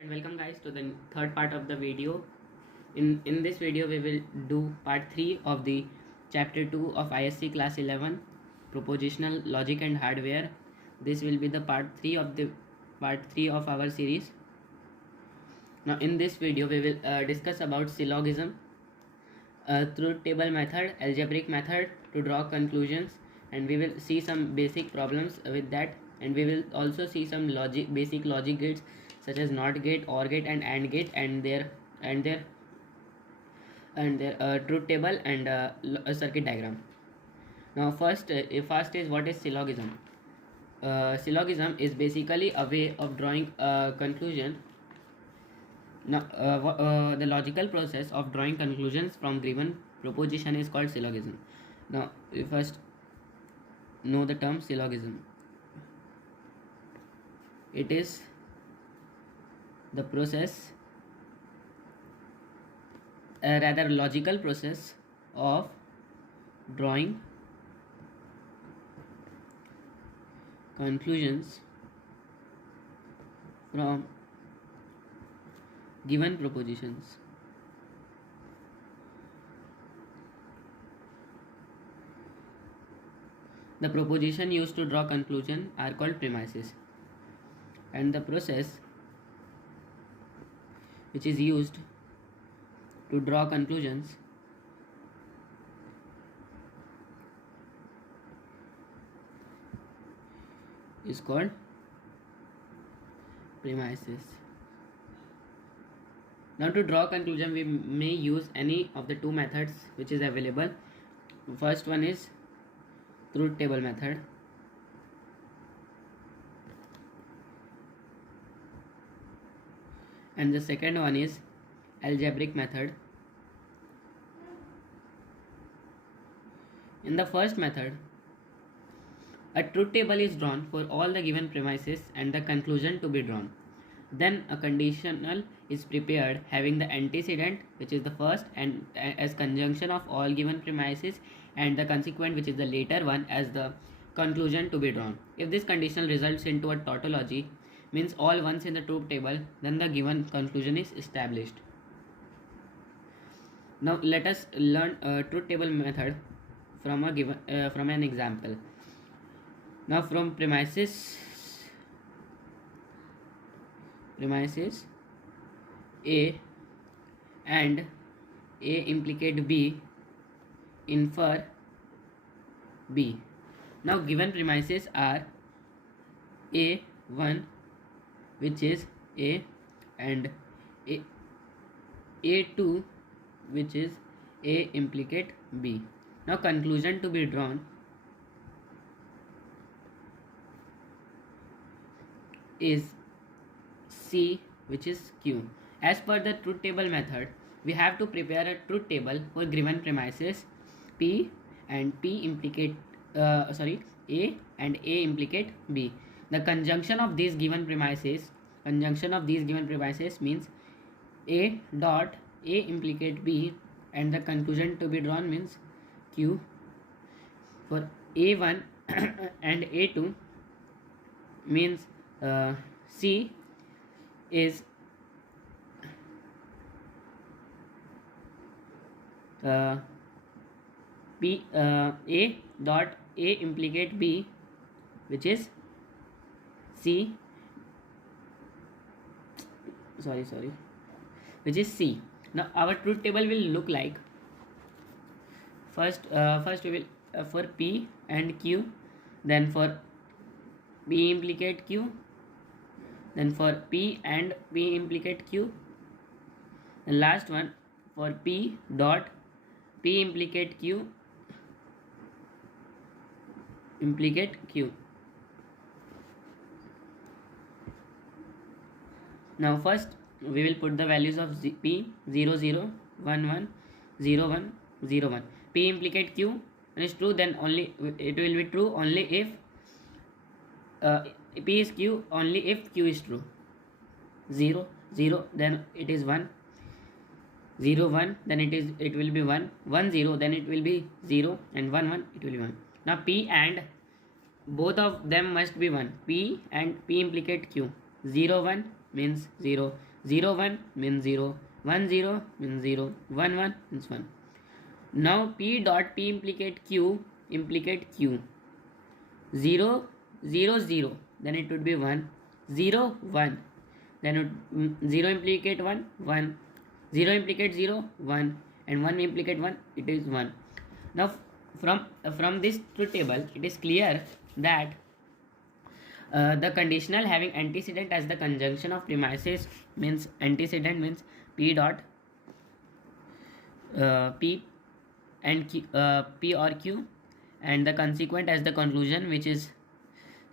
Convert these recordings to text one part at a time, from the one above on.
And welcome guys to the third part of the video. In this video we will do part 3 of the chapter 2 of ISC class 11, Propositional Logic and Hardware. This will be the part 3 of our series. Now in this video we will discuss about syllogism, truth table method, algebraic method to draw conclusions, and we will see some basic problems with that, and we will also see some basic logic gates such as NOT gate, OR gate, and AND gate, and their truth table and a circuit diagram. Now first is what is syllogism. Syllogism is basically a way of drawing a conclusion. Now the logical process of drawing conclusions from given proposition is called syllogism. Now we first know the term syllogism. It is the process, a rather logical process of drawing conclusions from given propositions. The proposition used to draw conclusion are called premises, and the process which is used to draw conclusions is called premises. Now to draw conclusion we may use any of the two methods which is available. First one is truth table method, and the second one is algebraic method. In the first method, a truth table is drawn for all the given premises and the conclusion to be drawn. Then a conditional is prepared having the antecedent, which is the first, and as conjunction of all given premises, and the consequent, which is the later one, as the conclusion to be drawn. If this conditional results into a tautology, means all ones in the truth table, then the given conclusion is established. Now let us learn a truth table method from a given from an example. Now from premises A and A implicate B, infer B. Now given premises are A1, which is A, and A2, which is A implicate B. Now conclusion to be drawn is C, which is Q. As per the truth table method, we have to prepare a truth table for given premises P and P implicate A and A implicate B. The conjunction of these given premises means A dot A implicate B, and the conclusion to be drawn means Q. For A1 and A2 means C is B A dot A implicate B, which is C, which is C. Now our truth table will look like, first we will for P and Q, then for P implicate Q, then for P and P implicate Q, the last one for P dot P implicate Q Now first we will put the values of P 0 0 1 1 0 1 0 1. P implicate Q is true, then only it will be true only if P is Q only if Q is true. 0 0, then it is 1. 0 1, then it will be 1. 1 0, then it will be 0, and 1 1, it will be 1. Now P and both of them must be 1. P and P implicate Q. 0 1 means 0, 0 1 means 0, 1 0 means 0, 1 1 means 1. Now P dot P implicate Q, 0 0 0, then it would be 1, 0 1, then it, 0 implicate 1 1, 0 implicate 0 1, and 1 implicate 1, it is 1. Now from this truth table it is clear that the conditional having antecedent as the conjunction of premises means antecedent means P dot P and Q, P or Q, and the consequent as the conclusion, which is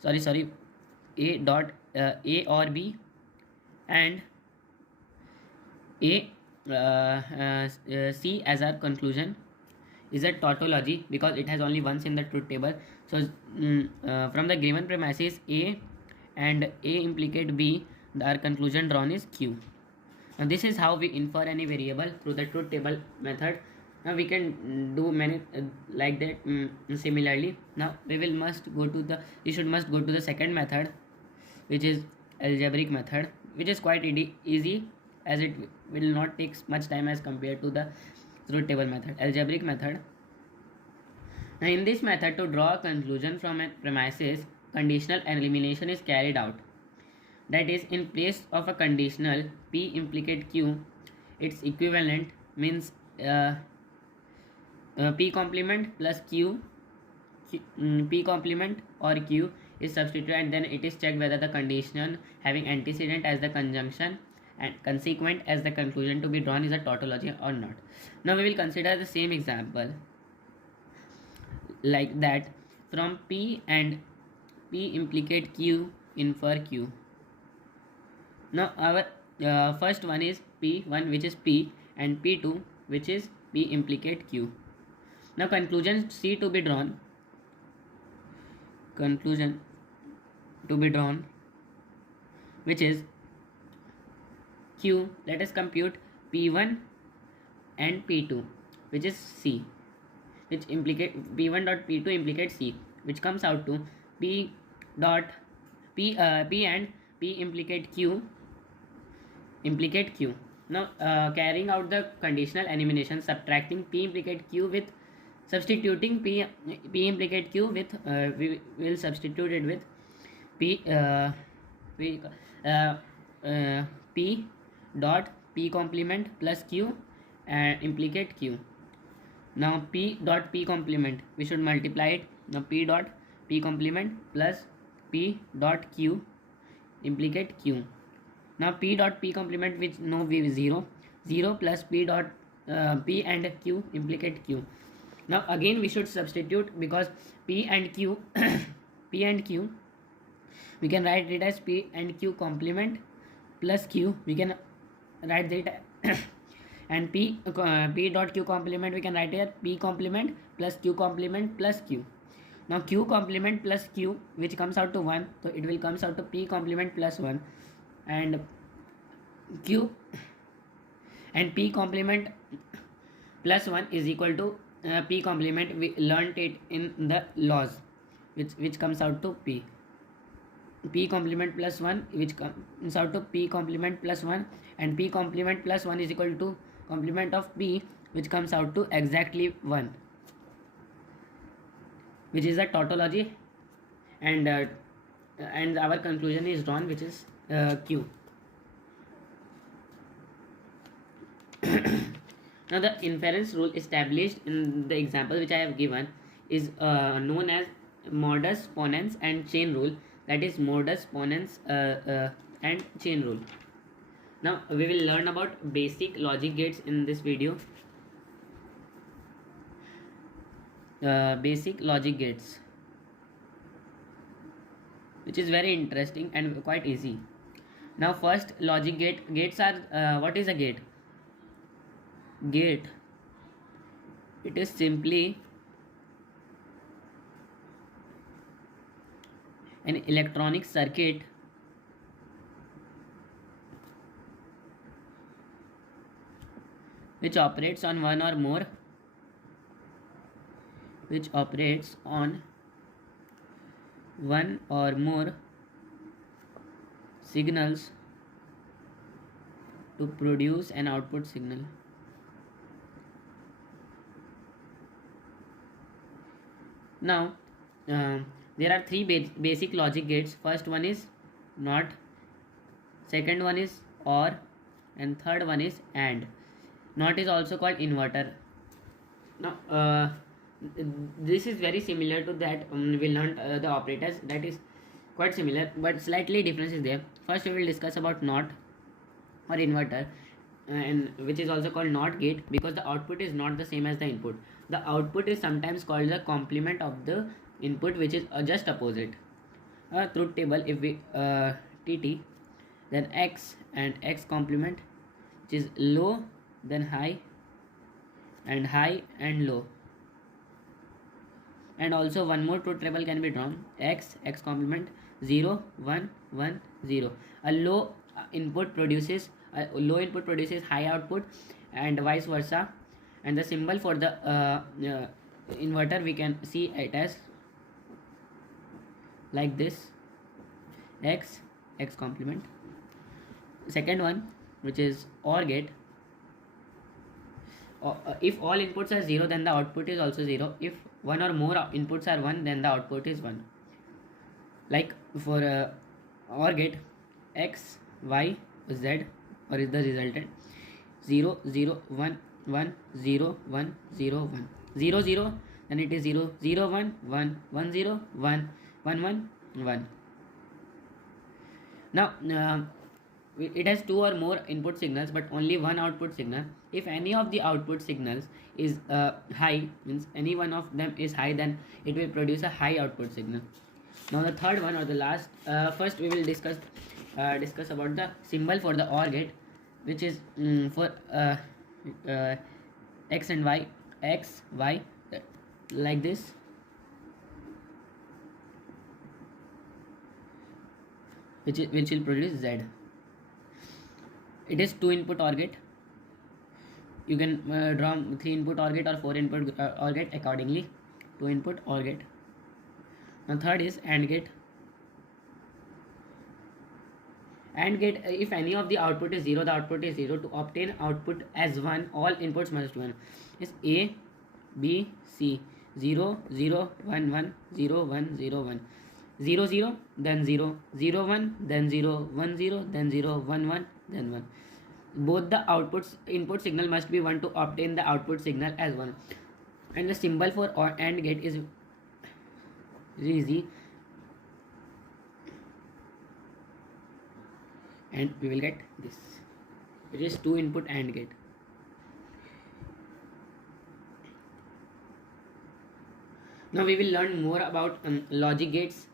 A dot A or B, and A C as our conclusion is a tautology because it has only once in the truth table. So from the given premises A and A implicate B, our conclusion drawn is Q. Now this is how we infer any variable through the truth table method. Now we can do many like that similarly. Now we must go to the second method, which is algebraic method, which is quite easy as it will not take much time as compared to the truth table method. Algebraic method. Now in this method, to draw a conclusion from a premises, conditional elimination is carried out. That is, in place of a conditional P implicate Q, its equivalent means P complement plus Q, P complement or Q is substituted, and then it is checked whether the condition having antecedent as the conjunction and consequent as the conclusion to be drawn is a tautology or not. Now we will consider the same example like that. From P and P implicate Q, infer Q. Now our first one is P1, which is P, and P2, which is P implicate Q. Now conclusion C to be drawn. Conclusion to be drawn, which is Q. Let us compute P1 and P2, which is C, which implicate P1 dot P2 implicate C, which comes out to P dot P and P implicate Q. Now carrying out the conditional elimination, subtracting P implicate Q with substituting P implicate Q with we will substitute it with P dot P complement plus Q and implicate Q. Now P dot P complement, we should multiply it. Now P dot P complement plus P dot Q implicate Q. Now P dot P complement, which no v is 0 plus P dot P and Q implicate Q. Now again we should substitute, because P and Q we can write it as P and Q complement plus Q, we can write it and P dot Q complement, we can write here P complement plus Q complement plus Q. Now Q complement plus Q, which comes out to 1, so it will comes out to P complement plus 1, and Q and P complement plus 1 is equal to P complement. We learnt it in the laws, which comes out to P complement plus 1, which comes out to P complement plus 1, and P complement plus 1 is equal to complement of P, which comes out to exactly 1, which is a tautology, and our conclusion is drawn, which is Q. Now the inference rule established in the example which I have given is known as modus ponens and chain rule. That is modus ponens and chain rule. Now we will learn about basic logic gates in this video. Basic logic gates, which is very interesting and quite easy. Now first, logic gates are what is a gate? Gate, it is simply an electronic circuit which operates on one or more signals to produce an output signal. Now there are three basic logic gates. First one is NOT, second one is OR, and third one is AND. NOT is also called inverter. Now this is very similar to that we learned the operators, that is quite similar, but slightly difference is there. First we will discuss about NOT or inverter, and which is also called NOT gate, because the output is not the same as the input. The output is sometimes called the complement of the input, which is just opposite. Truth table, if we TT, then X and X complement, which is low then high and high and low. And also one more truth table can be drawn: X complement 0 1 1 0. A low input produces high output, and vice versa. And the symbol for the inverter, we can see it as like this: X complement. Second one, which is OR gate. If all inputs are 0, then the output is also 0. If one or more inputs are 1, then the output is 1. Like for OR gate, X, Y, Z, or is the resultant 0 0 1 1 0 1 0 1 0 0, then it is 0 0 1 1 1 0 1 1 1 1. Now it has two or more input signals but only one output signal. If any of the output signals is high, means any one of them is high, then it will produce a high output signal. Now the third one, or the last, first we will discuss about the symbol for the OR gate, which is for X and Y, X, Y, like this. Which will produce Z. It is 2 input OR gate. You can draw 3 input OR gate or 4 input OR gate accordingly. 2 input OR gate. Now third is AND gate. AND gate, if any of the output is 0, the output is 0. To obtain output as 1, all inputs must be 1. Is A, B, C. 0 0 1 1 0 1 0 1 0 0, then 0 0 1, then 0 1 0, then 0 1 1, then 1. Both the input signal must be 1 to obtain the output signal as 1. And the symbol for AND gate is easy, and we will get this. It is 2 input AND gate. Now we will learn more about logic gates,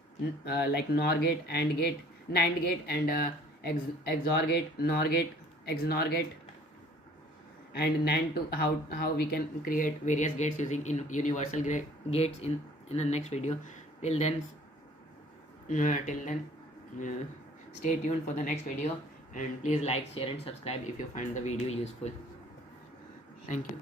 like NOR gate, AND gate, NAND gate, and XOR gate, NOR gate, XNOR gate, and NAND, to how we can create various gates using universal gates in the next video. Till then, stay tuned for the next video, and please like, share, and subscribe if you find the video useful. Thank you.